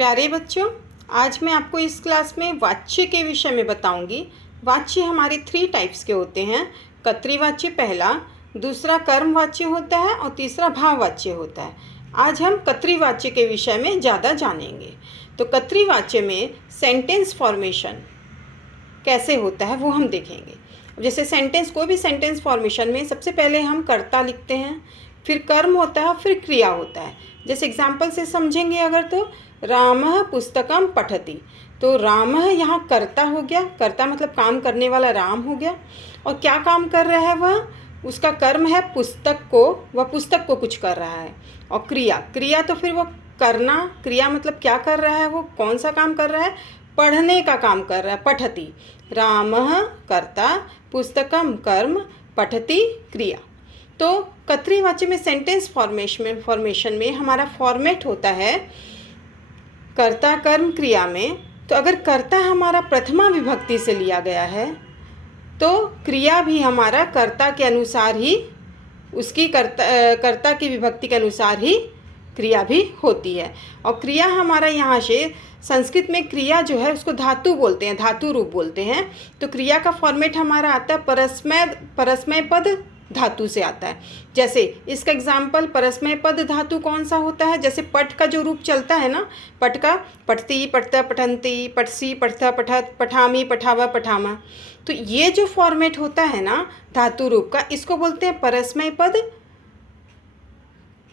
प्यारे बच्चों, आज मैं आपको इस क्लास में वाच्य के विषय में बताऊंगी। वाच्य हमारे 3 टाइप्स के होते हैं। कर्तृवाच्य पहला, दूसरा कर्मवाच्य होता है और तीसरा भाववाच्य होता है। आज हम कर्तृवाच्य के विषय में ज़्यादा जानेंगे। तो कर्तृवाच्य में सेंटेंस फॉर्मेशन कैसे होता है वो हम देखेंगे। जैसे सेंटेंस, कोई भी सेंटेंस फॉर्मेशन में सबसे पहले हम कर्ता लिखते हैं, फिर कर्म होता है, फिर क्रिया होता है। जैसे एग्जाम्पल से समझेंगे अगर, तो रामः पुस्तकम पठति, तो रामः यहाँ कर्ता हो गया। कर्ता मतलब काम करने वाला राम हो गया। और क्या काम कर रहा है वह, उसका कर्म है पुस्तक को, वह पुस्तक को कुछ कर रहा है। और क्रिया, क्रिया तो फिर वो करना, क्रिया मतलब क्या कर रहा है, वो कौन सा काम कर रहा है, पढ़ने का काम कर रहा है। पठति, रामः कर्ता, पुस्तकम कर्म, पठति क्रिया। तो कर्तृवाच्य में सेंटेंस फॉर्मेशन में हमारा फॉर्मेट होता है कर्ता कर्म क्रिया में। तो अगर कर्ता हमारा प्रथमा विभक्ति से लिया गया है तो क्रिया भी हमारा कर्ता के अनुसार ही, उसकी कर्ता की विभक्ति के अनुसार ही क्रिया भी होती है। और क्रिया हमारा यहाँ से, संस्कृत में क्रिया जो है उसको धातु बोलते हैं, धातु रूप बोलते हैं। तो क्रिया का फॉर्मेट हमारा आता है परस्मय पद धातु से आता है। जैसे इसका एग्जाम्पल, परस्मय पद धातु कौन सा होता है, जैसे पठ का जो रूप चलता है ना, पठ का पठती, पठता, पठंती, पठसी, पठता, पठत, पठामी, पठावा, पठामा। तो ये जो फॉर्मेट होता है ना धातु रूप का, इसको बोलते हैं परस्मय पद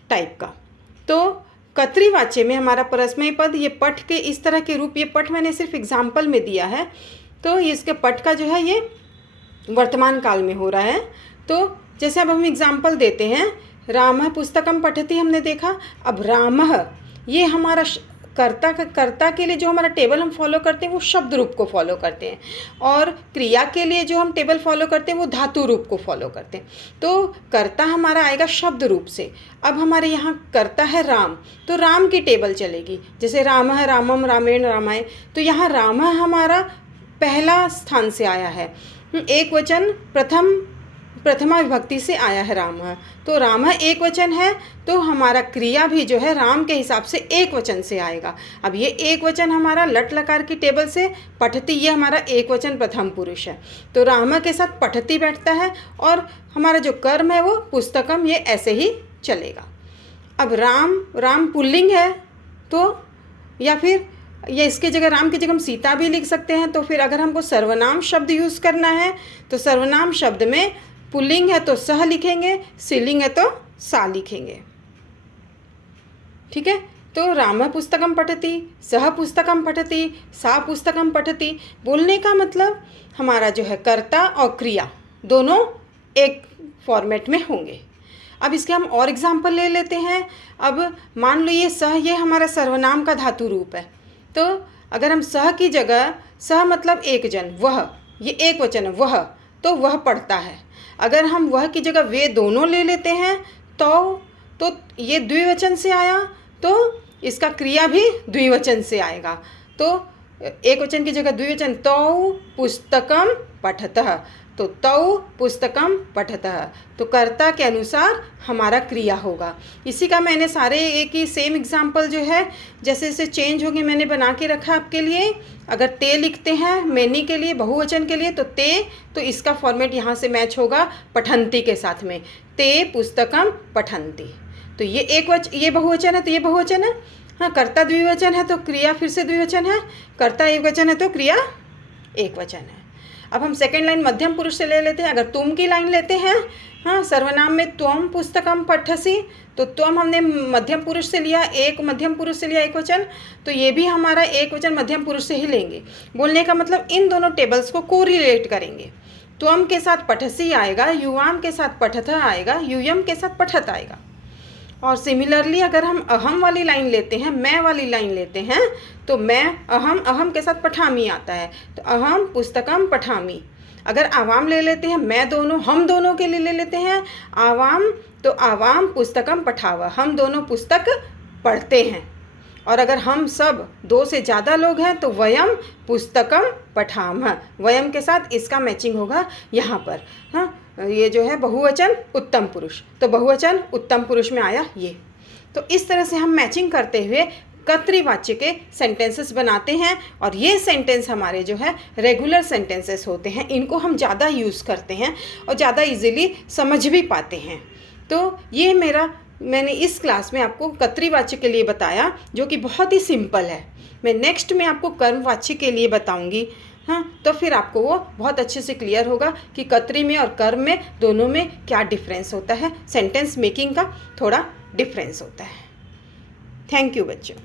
टाइप का। तो कर्तृवाच्य में हमारा परस्मय पद, ये पठ के इस तरह के रूप, ये पठ मैंने सिर्फ एग्जाम्पल में दिया है। तो इसके पठ का जो है ये वर्तमान काल में हो रहा है। तो जैसे अब हम एग्जाम्पल देते हैं, रामः पुस्तकम पठति हमने देखा। अब रामः ये हमारा कर्ता के लिए जो हमारा टेबल हम फॉलो करते हैं वो शब्द रूप को फॉलो करते हैं, और क्रिया के लिए जो हम टेबल फॉलो करते हैं वो धातु रूप को फॉलो करते हैं। तो कर्ता हमारा आएगा शब्द रूप से। अब हमारे यहाँ कर्ता है राम, तो राम की टेबल चलेगी। जैसे रामः रामम रामेण रामाय, तो यहाँ रामः हमारा पहला स्थान से आया है, एक वचन प्रथमा विभक्ति से आया है रामः। तो रामः एक वचन है, तो हमारा क्रिया भी जो है राम के हिसाब से एक वचन से आएगा। अब ये एक वचन हमारा लट लकार की टेबल से पठति, ये हमारा एक वचन प्रथम पुरुष है, तो रामः के साथ पठति बैठता है। और हमारा जो कर्म है वो पुस्तकम, ये ऐसे ही चलेगा। अब राम पुल्लिंग है, तो या फिर ये इसके जगह, राम की जगह हम सीता भी लिख सकते हैं। तो फिर अगर हमको सर्वनाम शब्द यूज़ करना है तो सर्वनाम शब्द में पुल्लिंग है तो सह लिखेंगे, स्त्रीलिंग है तो सा लिखेंगे। ठीक है। तो रामः पुस्तकम पठति, सह पुस्तकम पठति, सा पुस्तकम पठति। बोलने का मतलब हमारा जो है कर्ता और क्रिया दोनों एक फॉर्मेट में होंगे। अब इसके हम और एग्जाम्पल ले लेते हैं। अब मान लो ये सह, ये हमारा सर्वनाम का धातु रूप है। तो अगर हम सह की जगह, सह मतलब एक जन, वह, ये एक वचन है, वह, तो वह पढ़ता है। अगर हम वह की जगह वे दोनों ले लेते हैं तो ये द्विवचन से आया, तो इसका क्रिया भी द्विवचन से आएगा। तो एक वचन की जगह द्विवचन, तौ पुस्तकम पठतः, तो तौ पुस्तकम पठतः, तो कर्ता के अनुसार हमारा क्रिया होगा। इसी का मैंने सारे एक ही सेम एग्जाम्पल जो है जैसे जैसे चेंज होंगे मैंने बना के रखा आपके लिए। अगर ते लिखते हैं मैनी के लिए, बहुवचन के लिए, तो ते, तो इसका फॉर्मेट यहाँ से मैच होगा पठंती के साथ में, ते पुस्तकम पठंती। तो ये बहुवचन है तो ये बहुवचन है। हाँ, कर्ता द्विवचन है तो क्रिया फिर से द्विवचन है, कर्ता एक वचन है तो क्रिया एक वचन है। अब हम सेकेंड लाइन मध्यम पुरुष से ले लेते हैं। अगर तुम की लाइन लेते हैं, हाँ, सर्वनाम में त्वम पुस्तकम पठसि, तो त्वम हमने मध्यम पुरुष से लिया, एक मध्यम पुरुष से लिया एक वचन, तो ये भी हमारा एक वचन मध्यम पुरुष से ही लेंगे। बोलने का मतलब इन दोनों टेबल्स को कोरिलेट करेंगे। त्वम के साथ पठसि आएगा, युवाम के साथ पठथ आएगा, यूयम के साथ पठत आएगा। और सिमिलरली अगर हम अहम वाली लाइन लेते हैं, मैं वाली लाइन लेते हैं, तो मैं अहम के साथ पठामी आता है, तो अहम पुस्तकम पठामी। अगर आवाम ले लेते हैं, मैं दोनों, हम दोनों के लिए ले लेते हैं आवाम, तो आवाम पुस्तकम पठावा, हम दोनों पुस्तक पढ़ते हैं। और अगर हम सब 2 से ज़्यादा लोग हैं तो वयम पुस्तकम पठामः, वयम के साथ इसका मैचिंग होगा यहाँ पर। हाँ, ये जो है बहुवचन उत्तम पुरुष, तो बहुवचन उत्तम पुरुष में आया ये। तो इस तरह से हम मैचिंग करते हुए कर्तृवाच्य के सेंटेंसेस बनाते हैं और ये सेंटेंस हमारे जो है रेगुलर सेंटेंसेस होते हैं। इनको हम ज़्यादा यूज़ करते हैं और ज़्यादा इजीली समझ भी पाते हैं। तो ये मैंने इस क्लास में आपको कर्तृवाच्य के लिए बताया, जो कि बहुत ही सिंपल है। मैं नेक्स्ट में आपको कर्मवाच्य के लिए बताऊंगी। हाँ, तो फिर आपको वो बहुत अच्छे से क्लियर होगा कि कर्तरी में और कर्म में दोनों में क्या डिफरेंस होता है, सेंटेंस मेकिंग का थोड़ा डिफरेंस होता है। थैंक यू बच्चों।